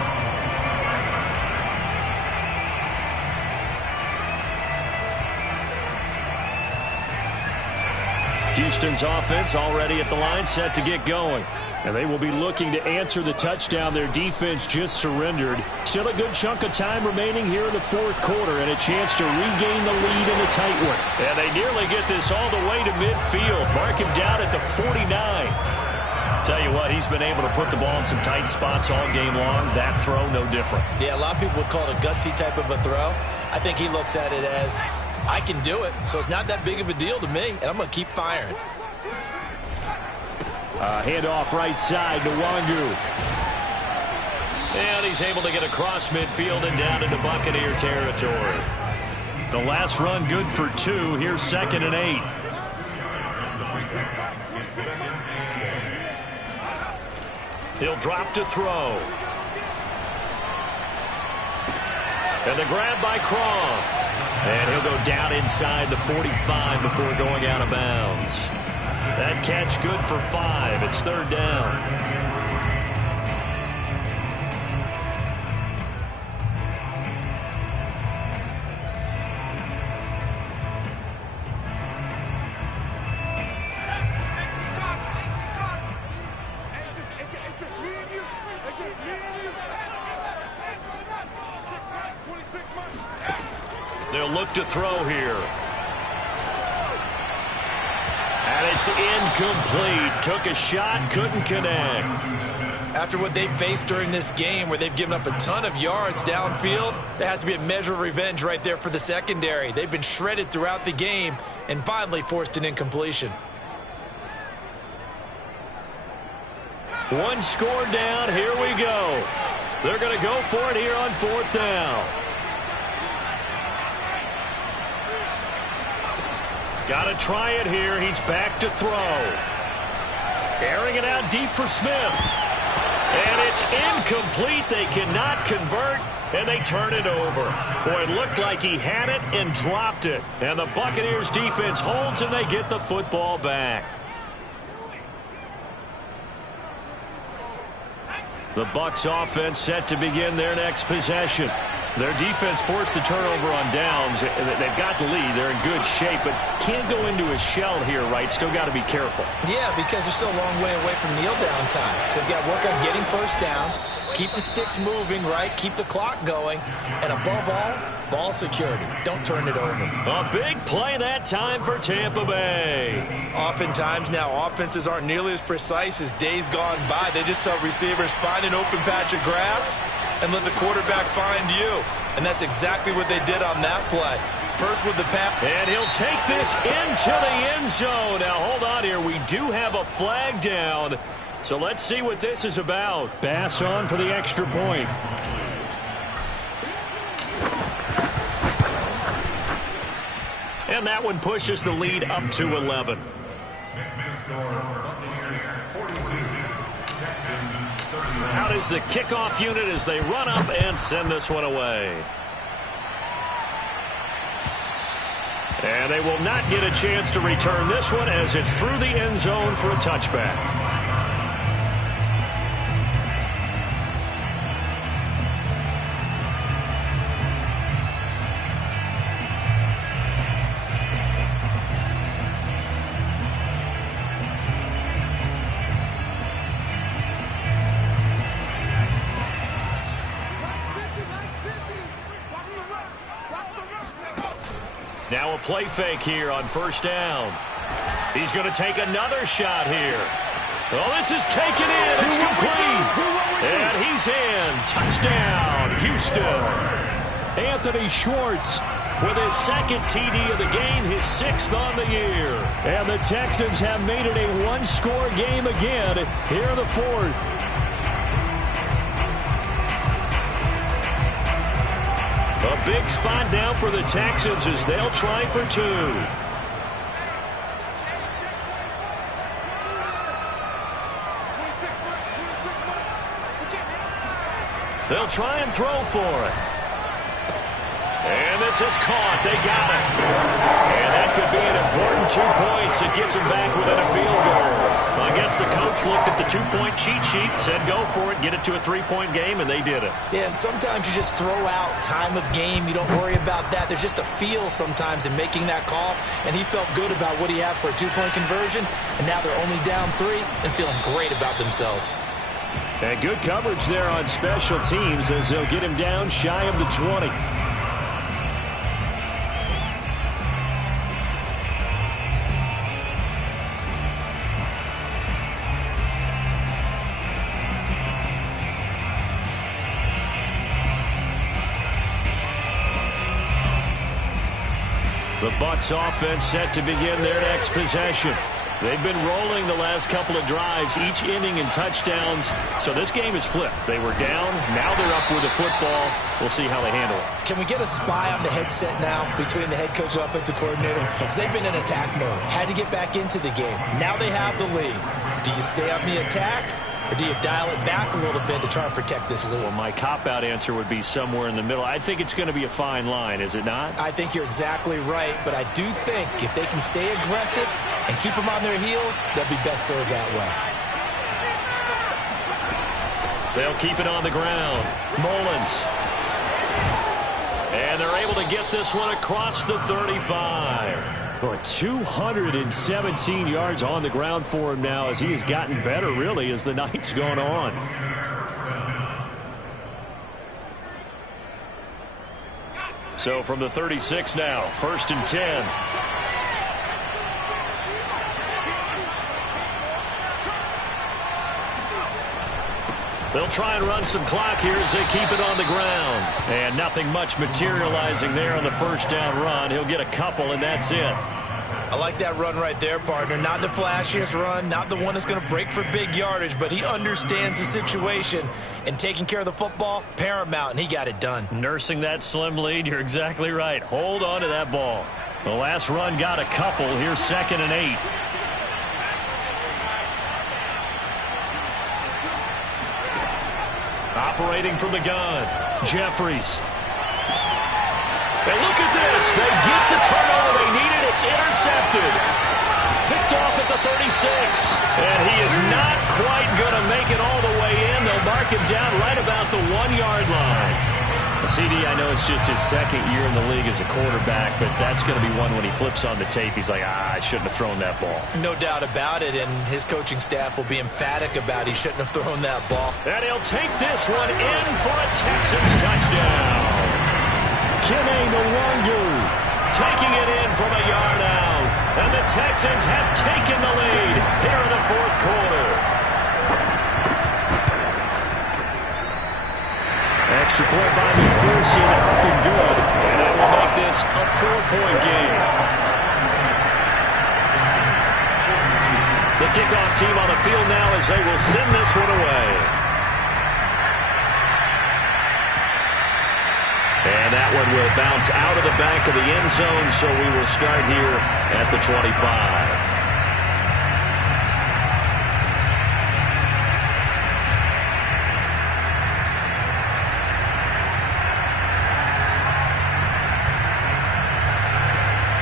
Houston's offense already at the line, set to get going. And they will be looking to answer the touchdown their defense just surrendered. Still a good chunk of time remaining here in the 4th quarter and a chance to regain the lead in a tight one. And they nearly get this all the way to midfield. Mark him down at the 49. Tell you what, he's been able to put the ball in some tight spots all game long. That throw, no different. Yeah, a lot of people would call it a gutsy type of a throw. I think he looks at it as, I can do it, so it's not that big of a deal to me, and I'm going to keep firing. Handoff right side to Wangu. And he's able to get across midfield and down into Buccaneer territory. The last run good for 2. Here's 2nd and 8. He'll drop to throw. And the grab by Croft. And he'll go down inside the 45 before going out of bounds. That catch good for 5. It's 3rd down. They'll look to throw here. And it's incomplete. Took a shot, couldn't connect. After what they've faced during this game where they've given up a ton of yards downfield, there has to be a measure of revenge right there for the secondary. They've been shredded throughout the game and finally forced an incompletion. One score down. Here we go. They're going to go for it here on 4th down. Got to try it here. He's back to throw. Airing it out deep for Smith. And it's incomplete. They cannot convert, and they turn it over. Boy, it looked like he had it and dropped it. And the Buccaneers defense holds, and they get the football back. The Bucs offense set to begin their next possession. Their defense forced the turnover on downs. They've got the lead. They're in good shape, but can't go into a shell here, right? Still got to be careful. Yeah, because they're still a long way away from kneel down time. So they've got to work on getting first downs, keep the sticks moving, right? Keep the clock going. And above all, ball security. Don't turn it over. A big play that time for Tampa Bay. Oftentimes now, offenses aren't nearly as precise as days gone by. They just saw receivers find an open patch of grass and let the quarterback find you. And that's exactly what they did on that play. First with the pass. And he'll take this into the end zone. Now, hold on here. We do have a flag down. So let's see what this is about. Bass on for the extra point. And that one pushes the lead up to 11. Out is the kickoff unit as they run up and send this one away. And they will not get a chance to return this one as it's through the end zone for a touchback. Now a play fake here on first down. He's going to take another shot here. Oh, this is taken in. It's complete. And he's in. Touchdown, Houston. Anthony Schwartz with his second TD of the game, his 6th on the year. And the Texans have made it a one-score game again here in the 4th. A big spot now for the Texans as they'll try for 2. They'll try and throw for it. And this is caught. They got it. And that could be an important 2 points. It gets them back within a field goal. I guess the coach looked at the 2-point cheat sheet, said go for it, get it to a 3-point game, and they did it. Yeah, and sometimes you just throw out time of game. You don't worry about that. There's just a feel sometimes in making that call, and he felt good about what he had for a 2-point conversion, and now they're only down 3 and feeling great about themselves. And good coverage there on special teams as they'll get him down shy of the 20. The Bucs offense set to begin their next possession. They've been rolling the last couple of drives, each inning in touchdowns. So this game is flipped. They were down. Now they're up with the football. We'll see how they handle it. Can we get a spy on the headset now between the head coach and offensive coordinator? Because they've been in attack mode. Had to get back into the game. Now they have the lead. Do you stay on the attack? Or do you dial it back a little bit to try and protect this lead? Well, my cop-out answer would be somewhere in the middle. I think it's going to be a fine line, is it not? I think you're exactly right, but I do think if they can stay aggressive and keep them on their heels, they'll be best served that way. They'll keep it on the ground. Mullins. And they're able to get this one across the 35. 217 yards on the ground for him now as he has gotten better, really, as the night's gone on. So from the 36 now, 1st and 10. They'll try and run some clock here as they keep it on the ground. And nothing much materializing there on the first down run. He'll get a couple, and that's it. I like that run right there, partner. Not the flashiest run, not the one that's going to break for big yardage, but he understands the situation, and taking care of the football, paramount, and he got it done. Nursing that slim lead, you're exactly right. Hold on to that ball. The last run got a couple. Here's 2nd and 8. Operating from the gun, Jeffries. And look at this. They get the turnover they needed. It's intercepted. Picked off at the 36. And he is not quite going to make it all the way in. They'll mark him down right about the 1-yard line. CD, I know it's just his 2nd year in the league as a quarterback, but that's going to be one when he flips on the tape. He's like, I shouldn't have thrown that ball. No doubt about it, and his coaching staff will be emphatic about he shouldn't have thrown that ball. And he'll take this one in for a Texans touchdown. Kene Nwangwu taking it in from a yard out. And the Texans have taken the lead here in the 4th quarter. Extra point by McPherson, up and good. And that will make this a 4-point game. The kickoff team on the field now as they will send this one away. And that one will bounce out of the back of the end zone, so we will start here at the 25.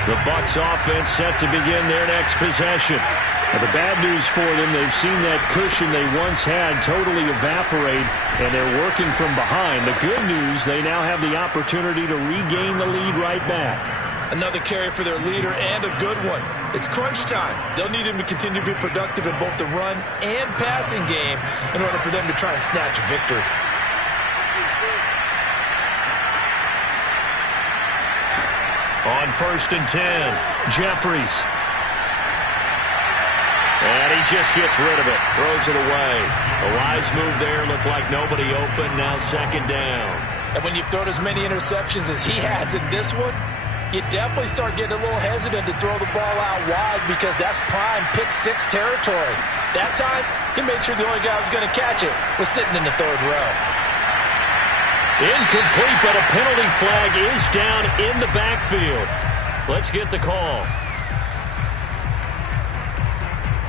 The Bucs offense set to begin their next possession. Now, the bad news for them, they've seen that cushion they once had totally evaporate, and they're working from behind. The good news, they now have the opportunity to regain the lead right back. Another carry for their leader, and a good one. It's crunch time. They'll need him to continue to be productive in both the run and passing game in order for them to try and snatch a victory. On 1st and 10, Jeffries. And he just gets rid of it, throws it away. A wise move there, looked like nobody open, now 2nd down. And when you've thrown as many interceptions as he has in this one, you definitely start getting a little hesitant to throw the ball out wide because that's prime pick six territory. That time, he made sure the only guy who was going to catch it was sitting in the third row. Incomplete, but a penalty flag is down in the backfield. Let's get the call.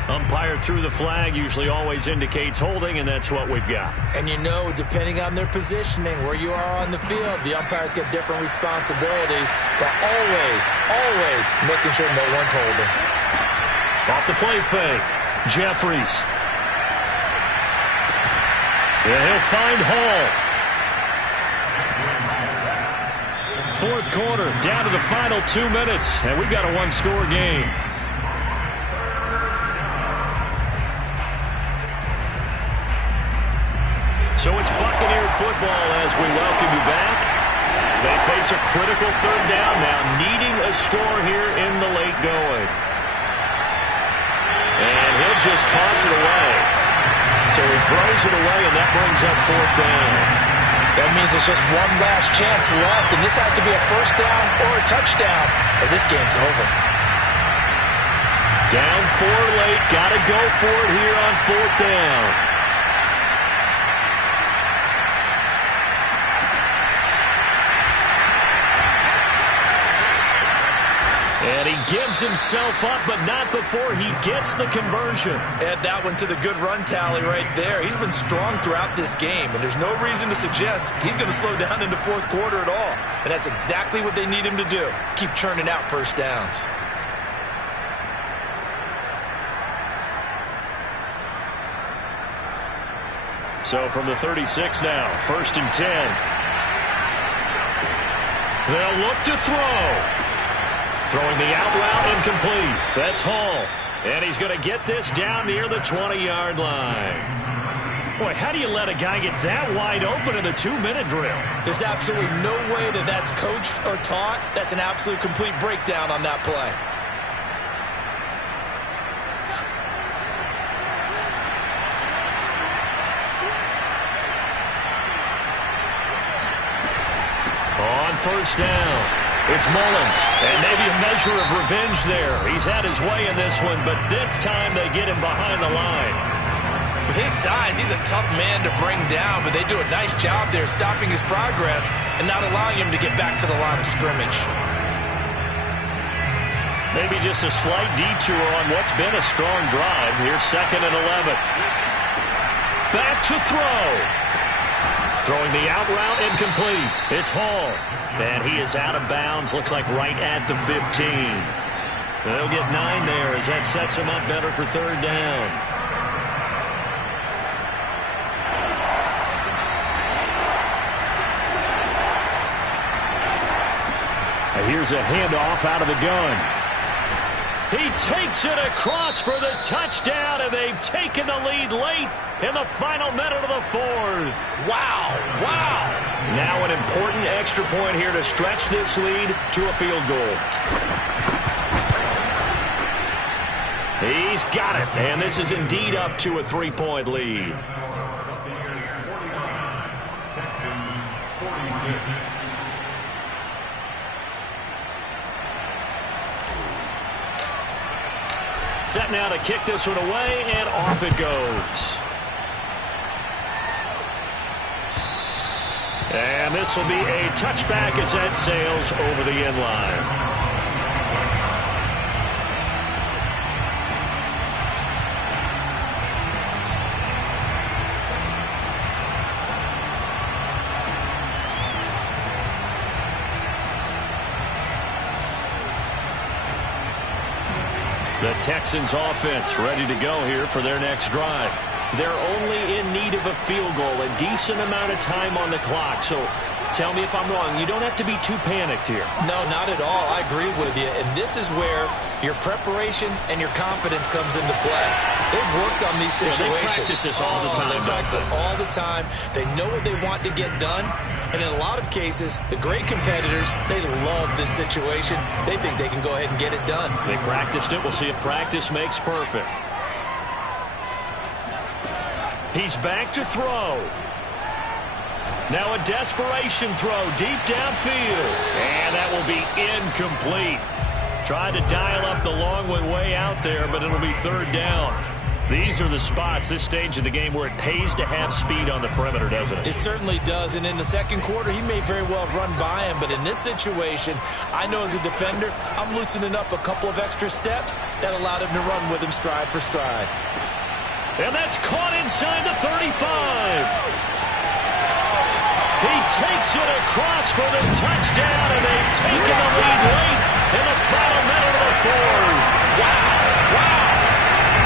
Umpire threw the flag, usually always indicates holding, and that's what we've got. And you know, depending on their positioning, where you are on the field, the umpires get different responsibilities, but always making sure no one's holding. Off the play fake, Jeffries. And he'll find Hall. Fourth quarter, down to the final 2 minutes, and we've got a one-score game. So it's Buccaneer football as we welcome you back. They face a critical third down now, needing a score here in the late going. And he'll just toss it away. So he throws it away, and that brings up fourth down. That means it's just one last chance left, and this has to be a first down or a touchdown, or this game's over. Down 4 late, got to go for it here on fourth down. And he gives himself up, but not before he gets the conversion. Add that one to the good run tally right there. He's been strong throughout this game, and there's no reason to suggest he's going to slow down in the fourth quarter at all. And that's exactly what they need him to do. Keep churning out first downs. So from the 36 now, 1st and 10. They'll look to throw. Throwing the out route incomplete. That's Hall. And he's going to get this down near the 20-yard line. Boy, how do you let a guy get that wide open in the 2-minute drill? There's absolutely no way that that's coached or taught. That's an absolute complete breakdown on that play. On first down. It's Mullins, and maybe a measure of revenge there. He's had his way in this one, but this time they get him behind the line. With his size, he's a tough man to bring down, but they do a nice job there stopping his progress and not allowing him to get back to the line of scrimmage. Maybe just a slight detour on what's been a strong drive. Here's 2nd and 11. Back to throw. Throwing the out route incomplete. It's Hall. And he is out of bounds. Looks like right at the 15. They'll get 9 there as that sets him up better for third down. Here's a handoff out of the gun. He takes it across for the touchdown, and they've taken the lead late in the final minute of the fourth. Wow. Now an important extra point here to stretch this lead to a field goal. He's got it, and this is indeed up to a 3-point lead. Buccaneers 49, Texans 46. Set now to kick this one away, and off it goes. And this will be a touchback as that sails over the end line. The Texans offense ready to go here for their next drive. They're only in need of a field goal, a decent amount of time on the clock. So tell me if I'm wrong. You don't have to be too panicked here. No, not at all. I agree with you. And this is where your preparation and your confidence comes into play. They've worked on these situations. They practice this all the time. They practice it all the time. They know what they want to get done. And in a lot of cases, the great competitors, they love this situation. They think they can go ahead and get it done. They practiced it. We'll see if practice makes perfect. He's back to throw. Now a desperation throw deep downfield. And that will be incomplete. Tried to dial up the long way out there, but it'll be third down. These are the spots, this stage of the game, where it pays to have speed on the perimeter, doesn't it? It certainly does, and in the second quarter, he may very well run by him, but in this situation, I know as a defender, I'm loosening up a couple of extra steps that allowed him to run with him stride for stride. And that's caught inside the 35. He takes it across for the touchdown, and they've taken the lead late in the final minute of the fourth. Wow.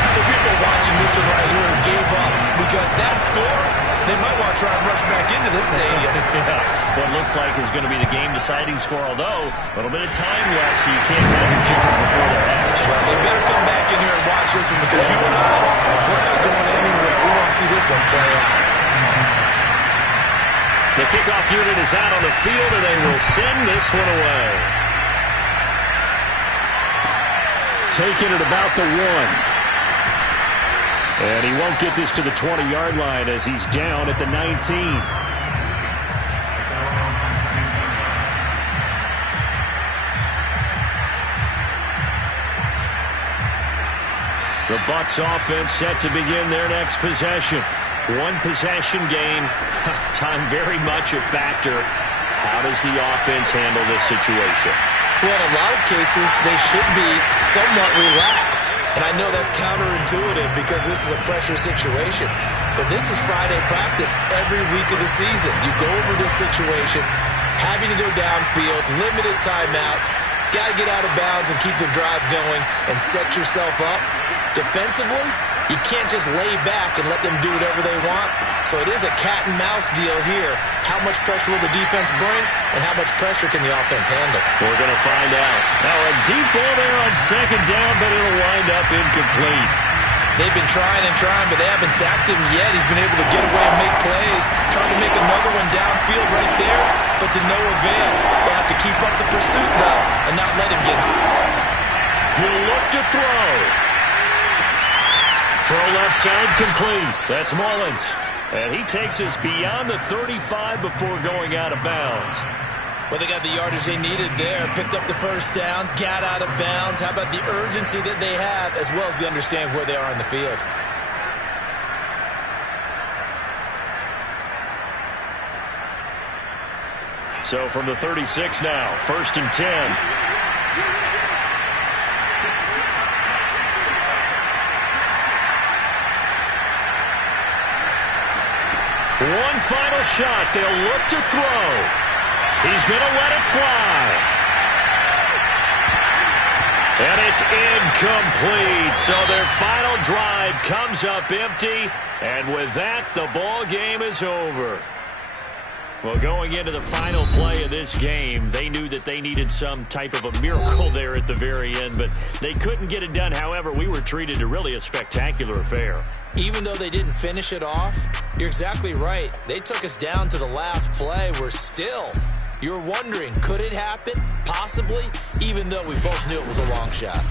How many people watching this one right here gave up? Because that score, they might want to try and rush back into this stadium. Yeah, what looks like is going to be the game-deciding score, although a little bit of time left, so you can't count your chickens before the hatch. Well, they better come back in here and watch this one, because you and I, we're not going anywhere. We want to see this one play out. The kickoff unit is out on the field, and they will send this one away. Taking it about the 1. And he won't get this to the 20-yard line as he's down at the 19. The Bucs offense set to begin their next possession. One possession game, time very much a factor. How does the offense handle this situation? Well, in a lot of cases, they should be somewhat relaxed. And I know that's counterintuitive because this is a pressure situation. But this is Friday practice every week of the season. You go over this situation, having to go downfield, limited timeouts, got to get out of bounds and keep the drive going and set yourself up. Defensively, you can't just lay back and let them do whatever they want. So it is a cat and mouse deal here. How much pressure will the defense bring, and how much pressure can the offense handle? We're going to find out. Now a deep ball there on second down, but it'll wind up incomplete. They've been trying and trying, but they haven't sacked him yet. He's been able to get away and make plays. Trying to make another one downfield right there, but to no avail. They'll have to keep up the pursuit, though, and not let him get high. He'll look to throw. Throw left side complete. That's Mullins. And he takes us beyond the 35 before going out of bounds. Well, they got the yardage they needed there. Picked up the first down, got out of bounds. How about the urgency that they have, as well as they understand where they are in the field? So from the 36 now, 1st and 10. One final shot. They'll look to throw. He's going to let it fly. And it's incomplete. So their final drive comes up empty. And with that, the ball game is over. Well, going into the final play of this game, they knew that they needed some type of a miracle there at the very end, but they couldn't get it done. However, we were treated to really a spectacular affair. Even though they didn't finish it off, you're exactly right. They took us down to the last play. We're still, you're wondering, could it happen? Possibly, even though we both knew it was a long shot.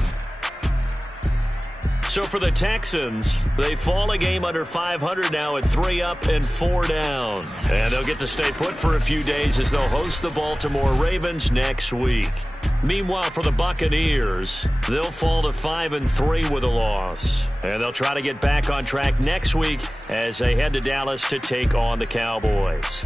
So for the Texans, they fall a game under 500 now at 3 up and 4 down. And they'll get to stay put for a few days as they'll host the Baltimore Ravens next week. Meanwhile, for the Buccaneers, they'll fall to 5-3 with a loss. And they'll try to get back on track next week as they head to Dallas to take on the Cowboys.